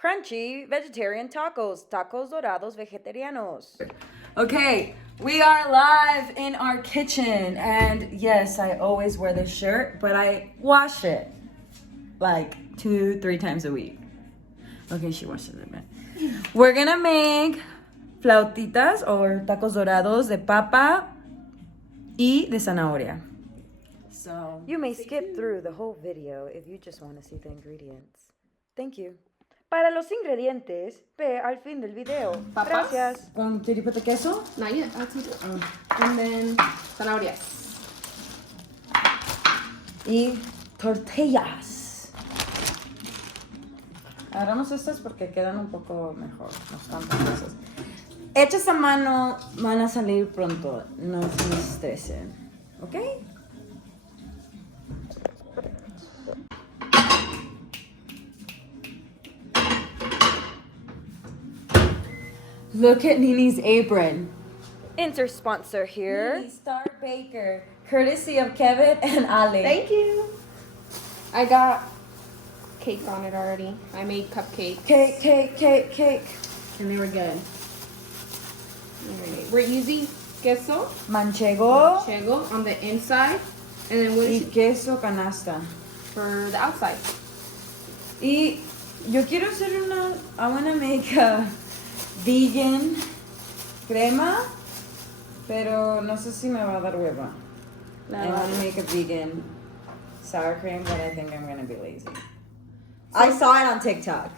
crunchy vegetarian tacos, tacos Dorados Vegetarianos. Okay, we are live in our kitchen, and yes, I always wear this shirt, but I wash it like 2-3 times a week. Okay, she washes it, man. We're gonna make flautitas or tacos dorados de papa y de zanahoria. So you may skip through the whole video if you just want to see the ingredients. Thank you. Para los ingredientes, ve al fin del video. Papas. Gracias. ¿Con qué tipo de queso? Not yet, I'll take it. And then zanahorias. Y tortillas. Agarramos estas porque quedan un poco mejor, no están tan gruesas. Hechas a mano van a salir pronto, no se estresen, ¿ok? Look at Nini's apron. Insert sponsor here. Nini Star Baker, courtesy of Kevin and Ali. Thank you. I got cake on it already. I made cupcakes. Cake. And they were good. Alright. We're using queso Manchego on the inside. And then what y is it queso canasta. for the outside? Y yo quiero hacer I want to make a vegan crema, pero no sé si me va a dar hueva. I want to make a vegan sour cream, but I think I'm going to be lazy. I saw it on TikTok.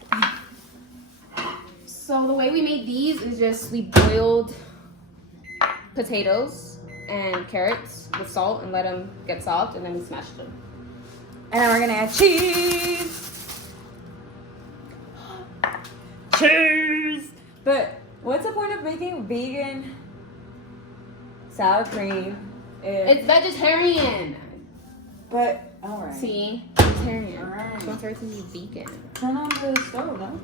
So the way we made these is just we boiled potatoes and carrots with salt and let them get soft, and then we smashed them. And then we're going to add cheese. Cheese! But what's the point of making vegan sour cream? It's vegetarian. But, alright. See? Vegetarian. Alright. Don't try to be vegan. Turn on the stove, no?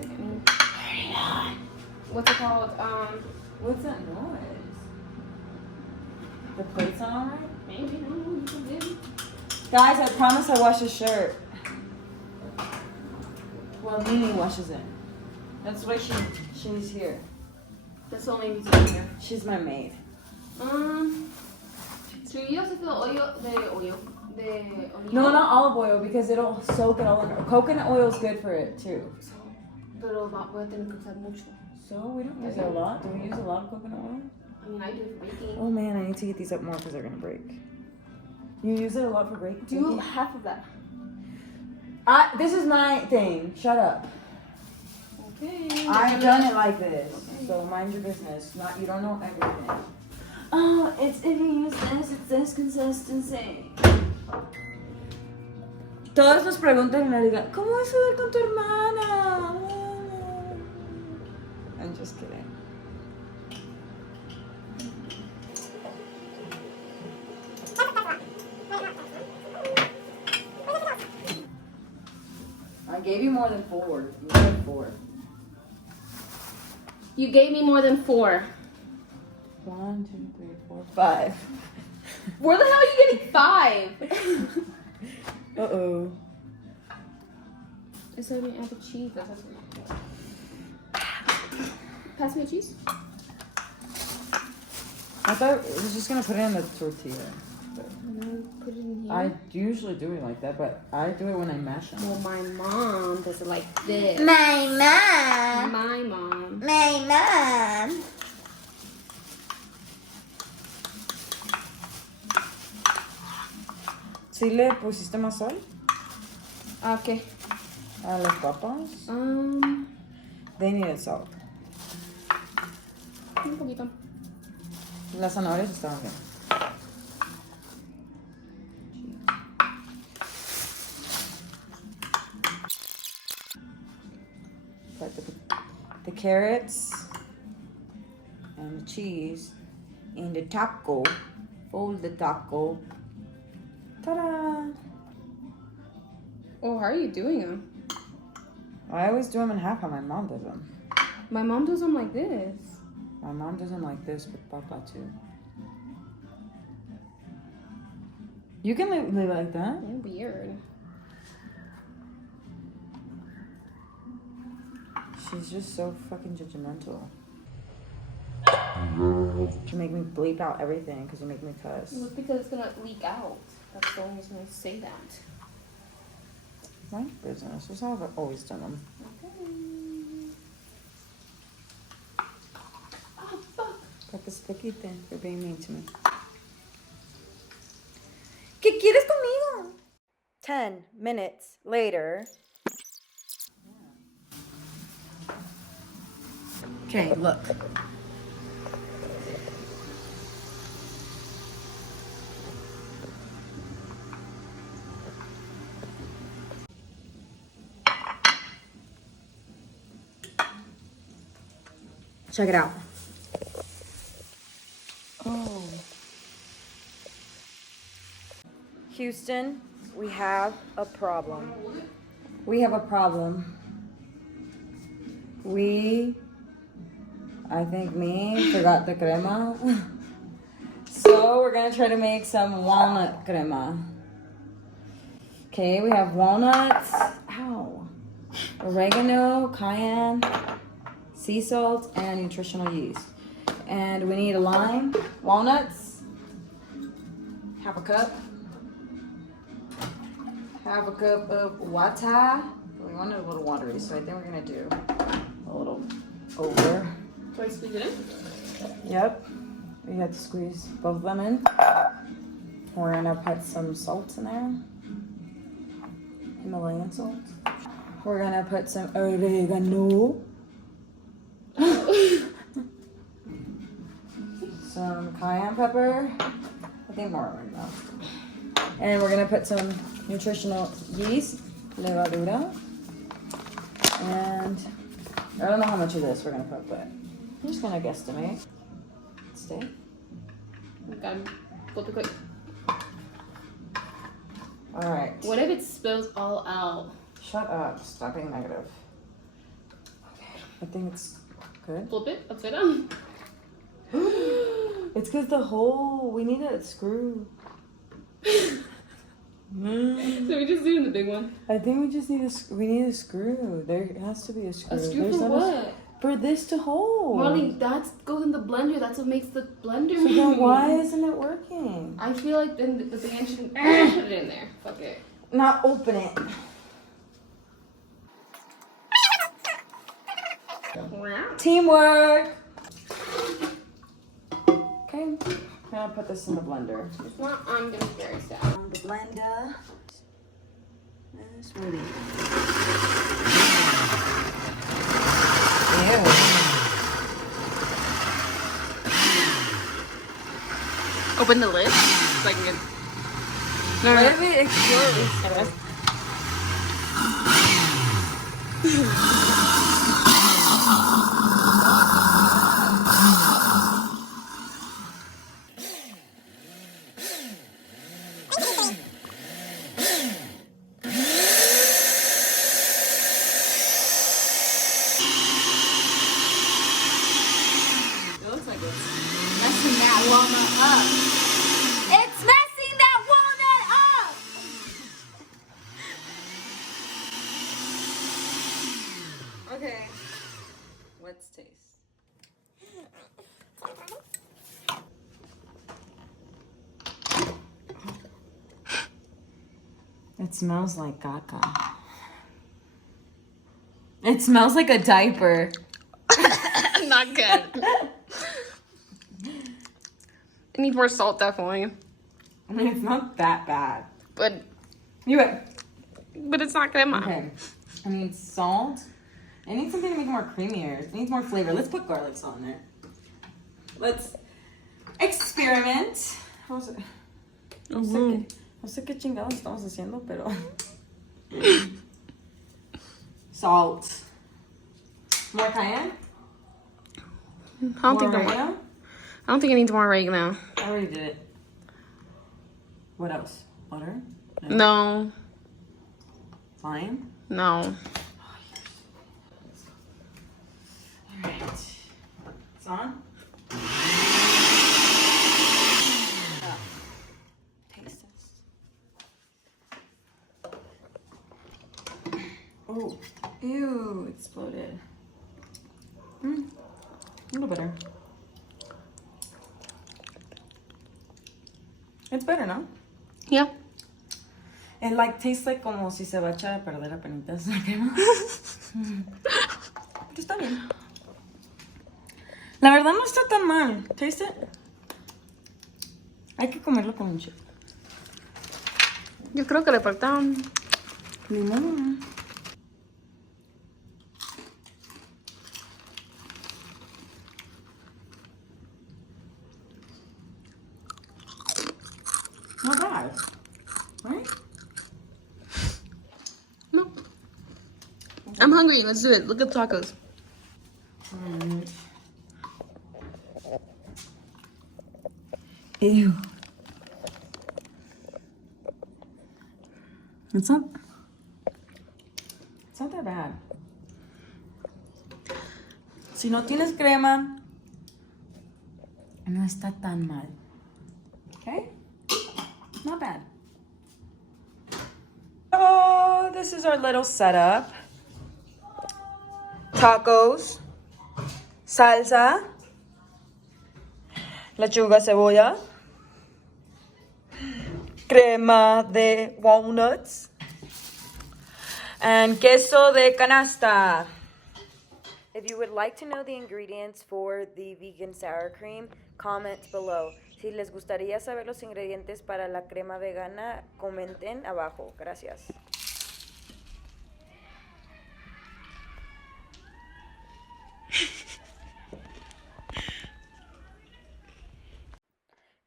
Turn it on. What's it called? What's that noise? The plate's not alright? Maybe, no, you can do. Guys, I promise I wash the shirt. Well, Nini washes it. That's why she's here. That's the only reason I'm here. She's my maid. So you also feel oil, the onion. No, not olive oil because it'll soak it all in. Coconut oil is good for it too. Pero voy a tener que usar mucho. So we don't use it a lot. Do we use a lot of coconut oil? I mean, I do for baking. Oh man, I need to get these up more because they're gonna break. You use it a lot for baking? Do half of that. This is my thing. Shut up. Okay. I've done it like this. Okay. So mind your business. You don't know everything. Oh, it's if you use this, it's this consistency. Todos nos preguntan y me digan, ¿cómo vas a ver con tu hermana? I'm just kidding. I gave you more than 4. You said 4. You gave me more than 4. 1, 2, 3, 4, 5. Where the hell are you getting 5? Uh-oh. I said we add the cheese. That's what. Pass me the cheese. I thought I was just gonna put it in the tortilla. And then put it in here. I usually do it like that, but I do it when I mash them. Well, my mom does it like this. My mom. My mom. My mom. ¿Sí le pusiste más sal Okay. a las papas? They needed salt. Un poquito. Las zanahorias estaban bien. Put the carrots and the cheese in the taco. Fold the taco. Ta-da! Oh, how are you doing them? I always do them in half how my mom does them. My mom does them like this. My mom does them like this with papa too. You can leave it like that. Weird. She's just so fucking judgmental. You make me bleep out everything because you make me cuss. Well, it's because it's gonna leak out. That's the only reason I say that. My business. That's how I've always done them. Okay. Oh, fuck. Got this sticky thing for being mean to me. ¿Qué quieres conmigo? 10 minutes later. Okay, look. Check it out. Oh. Houston, we have a problem. We have a problem. I think me forgot the crema. So we're gonna try to make some walnut crema. Okay, we have walnuts, oregano, cayenne, sea salt, and nutritional yeast. And we need a lime, walnuts, half a cup of water. We want it a little watery, so I think we're gonna do a little over. Do I squeeze it in? Yep. We have to squeeze both of them in. We're gonna put some salt in there. Himalayan salt. We're gonna put some oregano. Some cayenne pepper. I think more oregano. And we're gonna put some nutritional yeast, levadura. And I don't know how much of this we're gonna put, but I'm just gonna guesstimate. Stay. Okay. Flip it quick. Alright. What if it spills all out? Shut up. Stop being negative. Okay. I think it's good. Flip it upside down. It's because the hole, we need a screw. So we just doing the big one? I think we just need a screw. There has to be a screw. A screw There's for not what? For this to hold. Marlyn, that goes in the blender. That's what makes the blender So move. then why isn't it working? I feel like then the band shouldn't put it in there. Fuck it. Not open it. Teamwork. Okay, I'm gonna put this in the blender. If not, I'm gonna be very sad. On the blender. Smoothie. Ew. Open the lid so I can get. No, What if it explodes? It looks like it's messing that walnut up. It's messing that walnut up! Okay, let's taste. It smells like caca. It smells like a diaper. not good. It needs more salt, definitely. I mean, it's not that bad. But it's not crema. Okay. I need salt. I need something to make it more creamier. It needs more flavor. Let's put garlic salt in there. Let's experiment. How's it? No sé qué chingados estamos haciendo, pero... Salt. More cayenne? I don't think it needs more oregano. I already did it. What else? Butter? No. Lime? No. Alright. It's on? Taste this. Oh, ew, exploded. A little better. It's better, no? Yeah. It like tastes like como si se va a echar a perder apenitas la crema. Pero está bien. La verdad no está tan mal. Taste it. Hay que comerlo con un chip. Yo creo que le falta Limón. Not bad. Right? No. I'm hungry. Let's do it. Look at the tacos. Ew. It's not that bad. Si no tienes crema, no está tan mal. Okay? Not bad. Oh, this is our little setup. Tacos, salsa, lechuga, cebolla, crema de walnuts, and queso de canasta. If you would like to know the ingredients for the vegan sour cream, comment below. Si les gustaría saber los ingredientes para la crema vegana, comenten abajo. Gracias.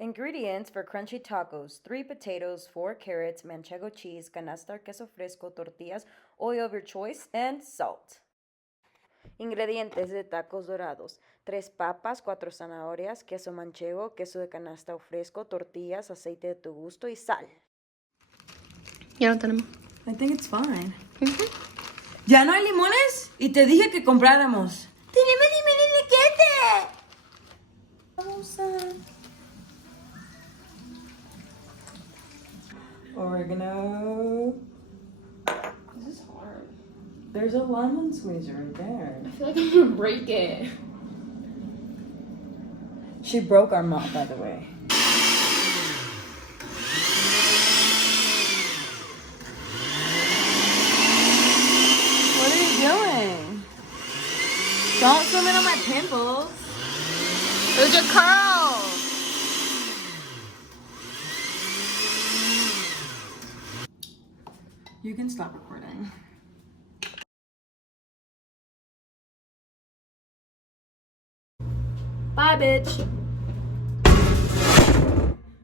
Ingredients for crunchy tacos: 3 potatoes, 4 carrots, manchego cheese, canasta queso fresco, tortillas, oil of your choice, and salt. Ingredientes de tacos dorados: 3 papas, 4 zanahorias, queso manchego, queso de canasta o fresco, tortillas, aceite de tu gusto y sal. Ya no tenemos. I think it's fine. ¿Ya no hay limones? Y te dije que compráramos. ¡Tenemos limones en la casa! Vamos a... Oregano. This is hard. There's a lemon squeezer right there. I feel like I'm gonna break it. She broke our mop, by the way. What are you doing? Don't zoom in on my pimples. There's your curls. You can stop recording. Bye, bitch.